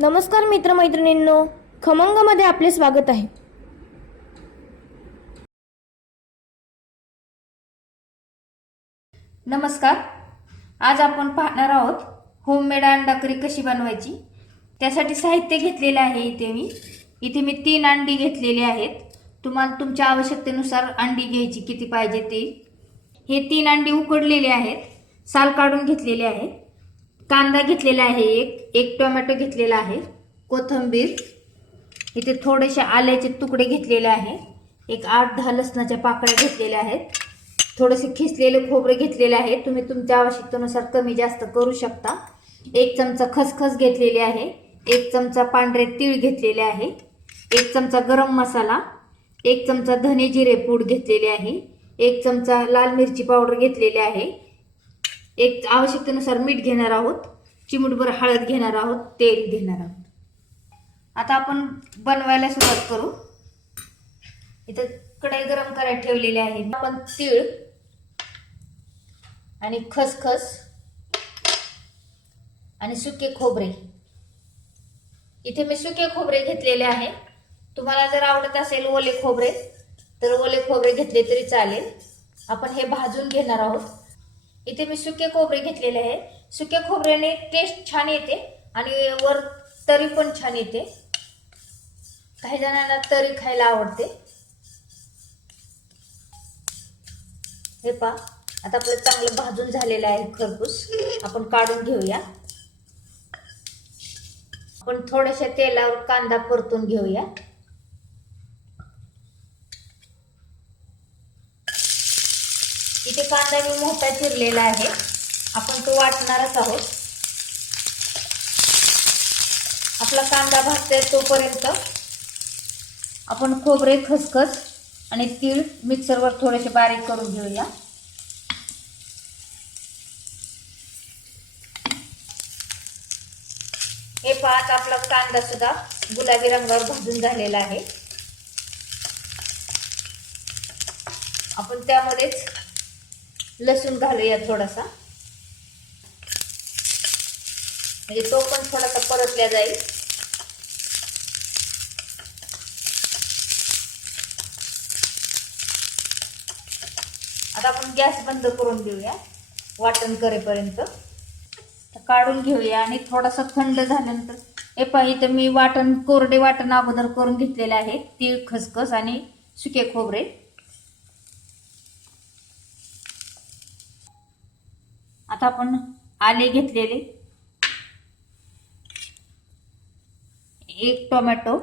नमस्कार मित्रमैत्रिणींनो, खमंगमध्ये आपले स्वागत आहे. नमस्कार. आज आपण पाहणार आहोत होममेड अंडा करी कशी बनवायची. त्यासाठी साहित्य घेतलेले आहे. इथे मी 3 अंडी घेतलेली आहेत. तुम्हाला तुमच्या आवश्यकतेनुसार अंडी घ्यायची किती पाहिजे ते. हे 3 अंडी उकडलेले आहेत, साल काढून घेतलेले आहे. कांदा घेतलेला आहे, एक टोमॅटो घेतलेला आहे, कोथिंबीर, इथे थोडेसे आल्याचे तुकडे घेतलेले आहे, एक 8-10 लसणाच्या पाकळ्या घेतलेल्या आहेत, थोडेसे खिसलेले खोबरे घेतलेले आहे. तुम्ही तुमच्या आवश्यकतेनुसार कमी जास्त करू शकता. 1 चमचा खसखस घेतलेली आहे, 1 चमचा पांढरे तीळ घेतलेले आहे, 1 चमचा गरम मसाला, 1 चमचा धने जिरे पूड घेतलेले आहे, 1 चमचा लाल मिरची पावडर घेतलेली आहे, एक आवश्यकतेनुसार मीठ घेणार आहोत, चिमूटभर हळद घेणार आहोत, तेल घेणार आहोत. आता आपण बनवायला सुरुवात करू. इथं कढई गरम करायला ठेवलेली आहे. आपण तीळ आणि खसखस आणि सुके खोबरे, इथे मी सुके खोबरे घेतलेले आहे. तुम्हाला जर आवडत असेल ओले खोबरे तर ओले खोबरे घेतले तरी चालेल. आपण हे भाजून घेणार आहोत. इथे मी सुके खोबरे घेतलेले आहे. सुक्या खोबऱ्याने टेस्ट छान येते आणि वर तरी पण छान येते. काही जणांना तरी खायला आवडते. हे पहा, आता आपलं चांगलं भाजून झालेलं आहे खरपूस. आपण काढून घेऊया. आपण थोड्याशा तेलावर कांदा परतून घेऊया. इथे कांदा मी मोठा चिरलेला आहे. आपण तो वाटणारच आहोत. आपला कांदा भाजतोय तोपर्यंत आपण खोबरे, खसखस आणि तीळ मिक्सरवर थोडेसे बारीक करून घेऊया. हे पहा, आपला कांदा सुद्धा गुलाबी रंगावर भाजून झालेला आहे. आपण त्यामध्येच लसूण घालूया थोडासा, म्हणजे तो पण थोडासा परतला जाईल. आता आपण गॅस बंद करून देऊया वाटण करेपर्यंत. काढून घेऊया आणि थोडासा थंड झाल्यानंतर हे पहा, इथं मी कोरडे वाटण अगोदर करून घेतलेले आहे. तीळ, खसखस आणि सुके खोबरे. आता आपण आले घेतलेले, 1 टोमॅटो,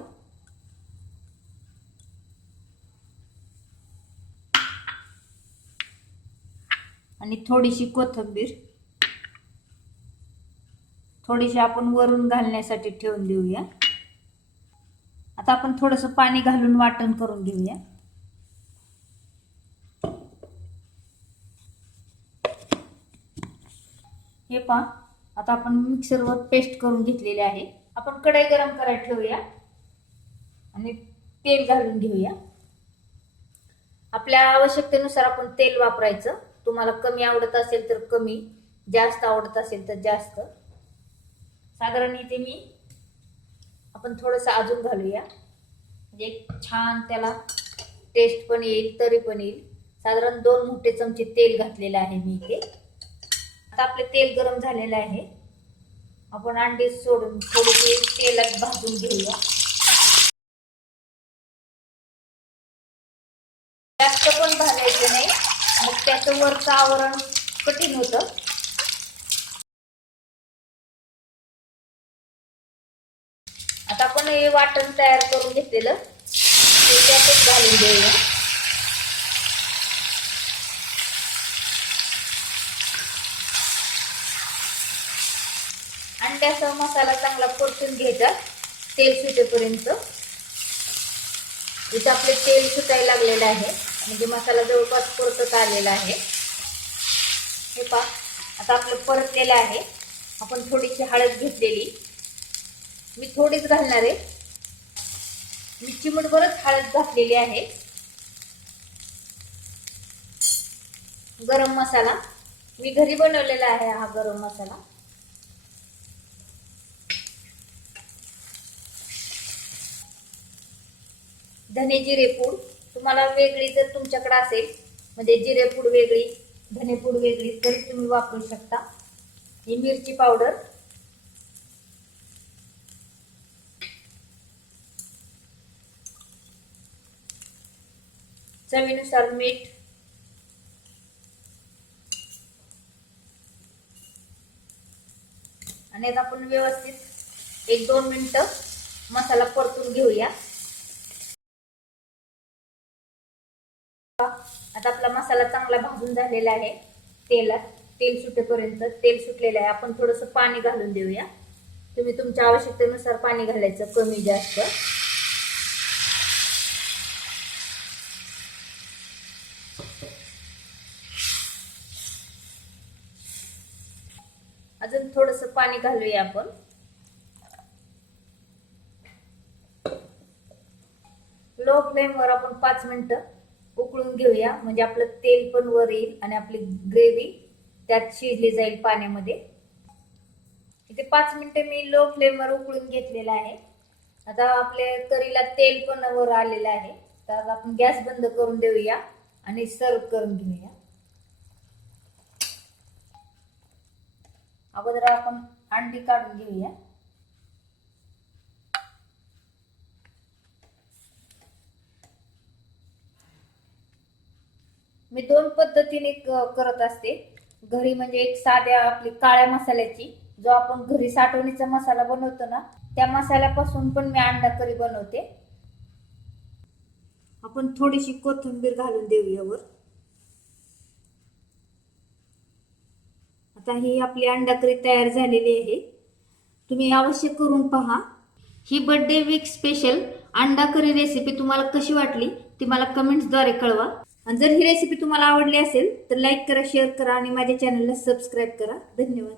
आणि थोडीशी कोथिंबीर, थोडीशी आपण वरून घालण्यासाठी ठेवून देऊया. आता आपण थोडंसं पाणी घालून वाटण करून घेऊया. हे पहा, आता आपण मिक्सरवर पेस्ट करून घेतलेले आहे. आपण कढई गरम करायला ठेवूया आणि तेल घालून घेऊया. आपल्या आवश्यकतेनुसार आपण तेल वापरायचं. तुम्हाला कमी आवडत असेल तर कमी, जास्त आवडत असेल तर जास्त. साधारण इथे आपण थोडंसं अजून घालूया, म्हणजे छान त्याला टेस्ट पण येईल, तरी पण येईल. साधारण 2 मोठे चमचे तेल घातलेले आहे मी इथे. आता आपले तेल गरम झालेलं आहे. आपण अंडे सोडून थोडेसे तेलात भाजून घेऊया. जास्त पण भाजायचं नाही, मग त्याचं वरचं आवरण कठीण होतं. आता आपण हे वाटण तयार करून घेतलेलं ते त्यातच घालून देऊया. अंड्याचा मसाला चांगला परतून घ्यायचा तेल सुटेपर्यंत. इथं आपले तेल सुटायला लागलेलं आहे, म्हणजे मसाला जवळपास परतत आलेला आहे. हे पहा, आता आपलं परतलेलं आहे. आपण थोडीशी हळद घेतलेली, मी थोडीच घालणार आहे. मी चिमूटभरच हळद घातलेली आहे. गरम मसाला मी घरी बनवलेला आहे हा गरम मसाला. धने जिरे पूड तुम्हाला वेगळी जर तुमच्याकडे असेल म्हणजे जिरे पूड वेगळी धने पूड वेगळी तरी तुम्ही वापरू शकता। ही मिरची पावडर, चवीनुसार मीठ, आणि आता आपण व्यवस्थित 1-2 मिनिटं मसाला परतून घेऊया। आता आपला मसाला चांगला भाजून झालेला आहे। तेल सुटेपर्यंत तेल सुटलेलं आहे। आपण थोडंसं पाणी घालून देऊया। तुम्ही तुमच्या आवश्यकतेनुसार पाणी घालायचं, कमी जास्त। अजून थोडंसं पाणी घालूया आपण। लो फ्लेमवर आपण 5 मिनिटं उकळून घेऊया, म्हणजे आपलं तेल पण वर येईल आणि आपली ग्रेव्ही त्यात शिजली जाईल पाण्यामध्ये। इथे 5 मिनिटं मी लो फ्लेमवर उकळून घेतलेलं आहे। आता आपल्या करीला तेल पण वर आलेलं आहे, तर आपण गॅस बंद करून देऊया आणि सर्व करून घेऊया। अगोदर आपण अंडी काढून घेऊया। मी 2 पद्धतीने करत असते घरी, म्हणजे एक साध्या आपली काळ्या मसाल्याची, जो आपण घरी साठवणीचा मसाला बनवतो ना, त्या मसाल्यापासून पण मी अंडा करी बनवते। आपण थोडीशी कोथिंबीर घालून देऊया वर। आता ही आपली अंडा करी तयार झालेली आहे, तुम्ही अवश्य करून पहा। ही बर्थडे वीक स्पेशल अंडा करी रेसिपी तुम्हाला कशी वाटली ती मला कमेंट्सद्वारे कळवा। आणि जर ही रेसिपी तुम्हाला आवडली असेल तर लाईक करा, शेअर करा आणि माझ्या चॅनलला सबस्क्राईब करा। धन्यवाद।